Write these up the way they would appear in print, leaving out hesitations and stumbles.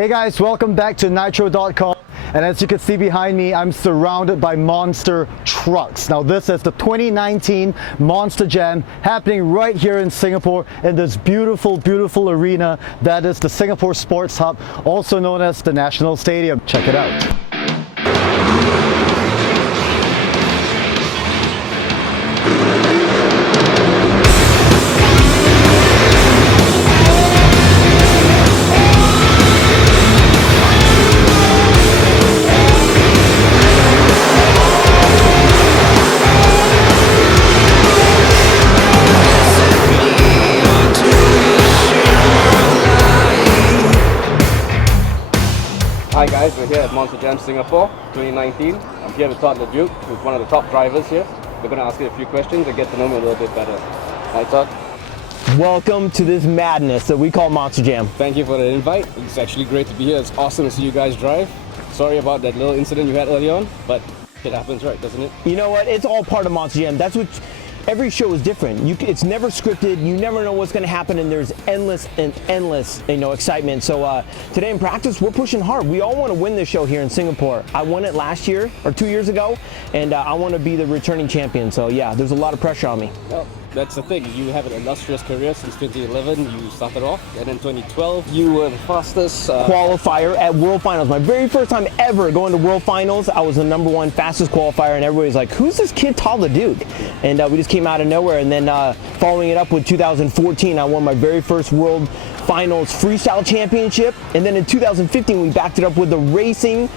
Hey guys, welcome back to Nitro.com. And as you can see behind me, I'm surrounded by monster trucks. Now this is the 2019 Monster Jam happening right here in Singapore in this beautiful, beautiful arena that is the Singapore Sports Hub, also known as the National Stadium. Check it out. Hi guys, we're here at Monster Jam Singapore 2019. I'm here with Todd LeDuc, who's one of the top drivers here. We're going to ask you a few questions and get to know him a little bit better. Hi Todd. Welcome to this madness that we call Monster Jam. Thank you for the invite. It's actually great to be here. It's awesome to see you guys drive. Sorry about that little incident you had early on, but it happens, right, doesn't it? You know what? It's all part of Monster Jam. That's what. Every show is different. It's never scripted. You never know what's going to happen, and there's endless, excitement. So today in practice, we're pushing hard. We all want to win this show here in Singapore. I won it last year or 2 years ago, and I want to be the returning champion. So yeah, there's a lot of pressure on me. Well, that's the thing. You have an illustrious career since 2011. You started off, and in 2012, you were the fastest qualifier at World Finals. My very first time ever going to World Finals. I was the #1 fastest qualifier, and everybody's like, "Who's this kid, Todd LeDuc?" And we just came out of nowhere. And then following it up with 2014, I won my very first World Finals Freestyle Championship. And then in 2015, we backed it up with the racing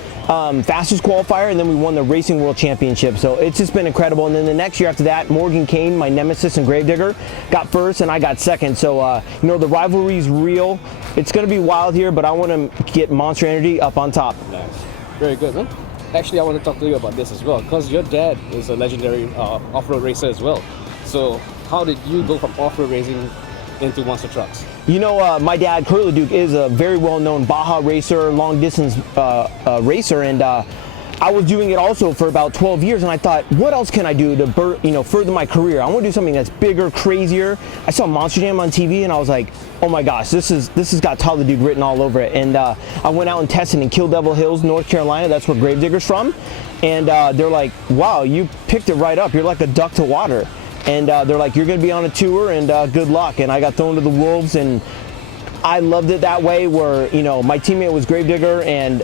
fastest qualifier, and then we won the Racing World Championship. So it's just been incredible. And then the next year after that, Morgan Kane, my nemesis and Gravedigger, got first and I got second. So the rivalry's real. It's going to be wild here, but I want to get Monster Energy up on top. Nice. Very good, man. Actually, I want to talk to you about this as well, because your dad is a legendary off-road racer as well. So how did you go from off-road racing into monster trucks? You know, my dad, Kurt LeDuc, is a very well-known Baja racer, long-distance racer, and I was doing it also for about 12 years, and I thought, what else can I do to further my career? I want to do something that's bigger, crazier. I saw Monster Jam on TV, and I was like, oh my gosh, this has got Todd LeDuc written all over it. And I went out and tested in Kill Devil Hills, North Carolina. That's where Gravedigger's from. And they're like, wow, you picked it right up. You're like a duck to water. And they're like, you're going to be on a tour, and good luck. And I got thrown to the wolves, and I loved it that way where, my teammate was Gravedigger, and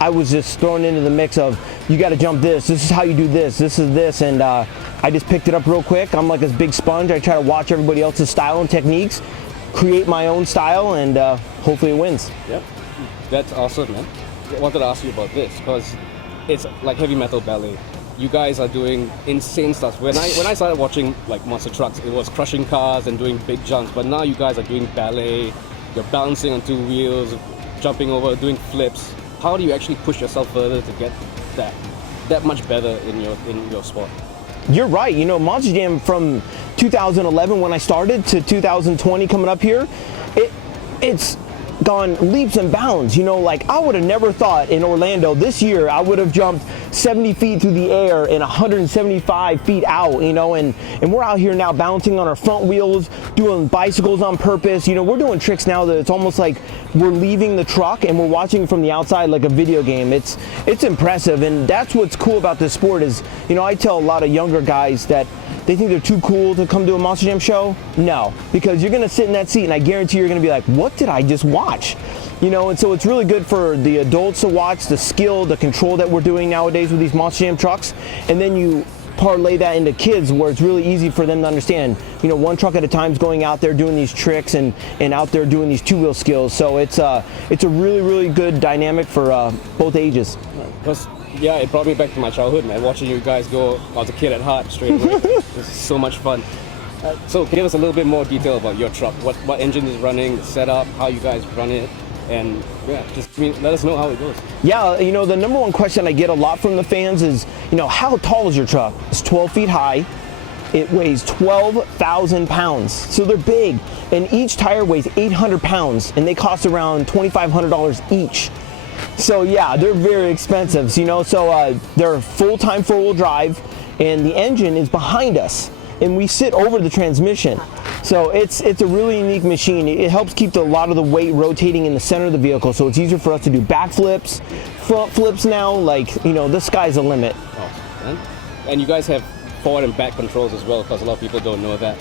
I was just thrown into the mix of, you got to jump this is how you do this is this, and I just picked it up real quick. I'm like this big sponge. I try to watch everybody else's style and techniques, create my own style, and hopefully it wins. Yep, that's awesome, man. I wanted to ask you about this, because it's like heavy metal ballet. You guys are doing insane stuff. When I started watching like monster trucks, it was crushing cars and doing big jumps, but now you guys are doing ballet, you're balancing on 2 wheels, jumping over, doing flips. How do you actually push yourself further to get that much better in your sport? You're right. Monster Jam from 2011 when I started to 2020 coming up here, it's gone leaps and bounds. Like I would have never thought in Orlando this year I would have jumped 70 feet through the air and 175 feet out, and we're out here now bouncing on our front wheels, doing bicycles on purpose. We're doing tricks now that it's almost like we're leaving the truck and we're watching from the outside like a video game. It's impressive, and that's what's cool about this sport is, I tell a lot of younger guys that they think they're too cool to come to a Monster Jam show. No, because you're gonna sit in that seat and I guarantee you're gonna be like, what did I just watch? And so it's really good for the adults to watch the skill, the control that we're doing nowadays with these Monster Jam trucks, and then you parlay that into kids where it's really easy for them to understand, one truck at a time is going out there doing these tricks and out there doing these 2-wheel skills. So it's a really, really good dynamic for both ages. Because yeah, it brought me back to my childhood, man. Watching you guys go, I was a kid at heart straight away. It's so much fun. So give us a little bit more detail about your truck. What engine is running, the setup, how you guys run it, and yeah, just let us know how it goes. Yeah, the #1 question I get a lot from the fans is, how tall is your truck? It's 12 feet high. It weighs 12,000 pounds, so they're big, and each tire weighs 800 pounds, and they cost around $2,500 each. So yeah, they're very expensive, so they're full-time 4-wheel drive, and the engine is behind us, and we sit over the transmission. So it's a really unique machine. It helps keep a lot of the weight rotating in the center of the vehicle, so it's easier for us to do back flips, front flips now. Like, you know, the sky's the limit. Awesome, man. And you guys have forward and back controls as well, because a lot of people don't know that.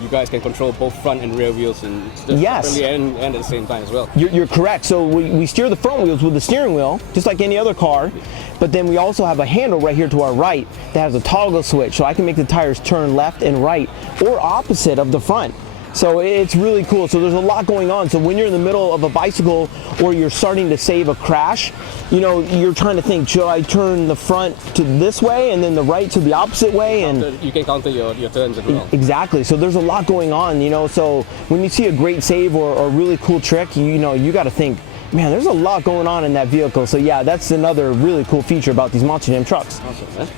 You guys can control both front and rear wheels and Yes. and at the same time as well. You're correct. So we steer the front wheels with the steering wheel, just like any other car. But then we also have a handle right here to our right that has a toggle switch, so I can make the tires turn left and right or opposite of the front. So it's really cool. So there's a lot going on. So when you're in the middle of a bicycle or you're starting to save a crash, you know, you're trying to think, should I turn the front to this way and then the right to the opposite way? And You can counter your turns as well. exactly. So there's a lot going on, you know. So when you see a great save or a really cool trick, you know, you got to think, man, there's a lot going on in that vehicle. So yeah, that's another really cool feature about these Monster Jam trucks. Awesome, man.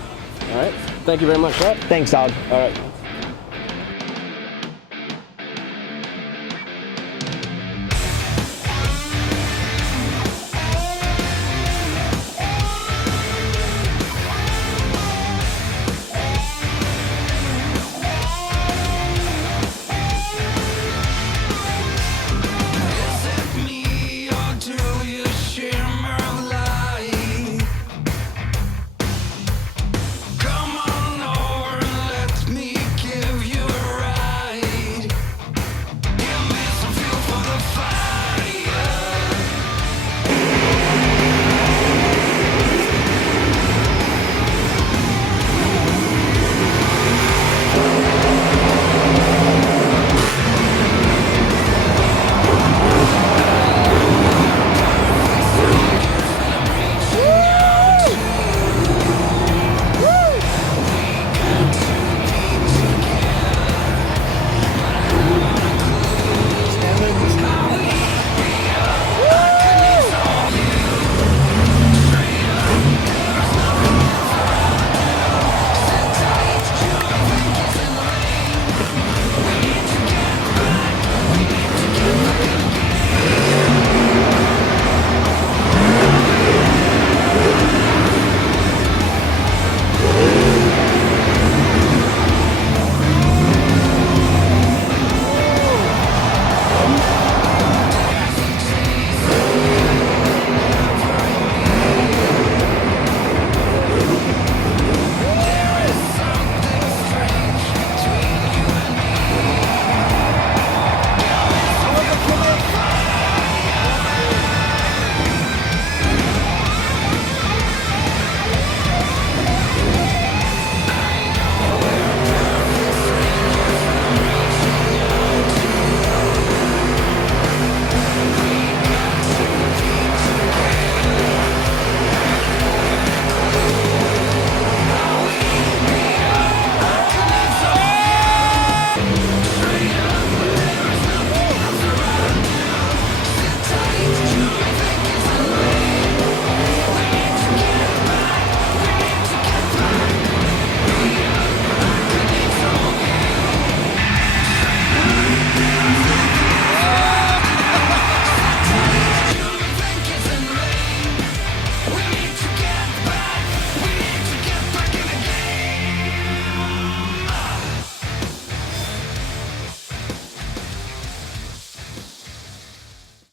All right. Thank you very much, Rob. Thanks, dog. All right.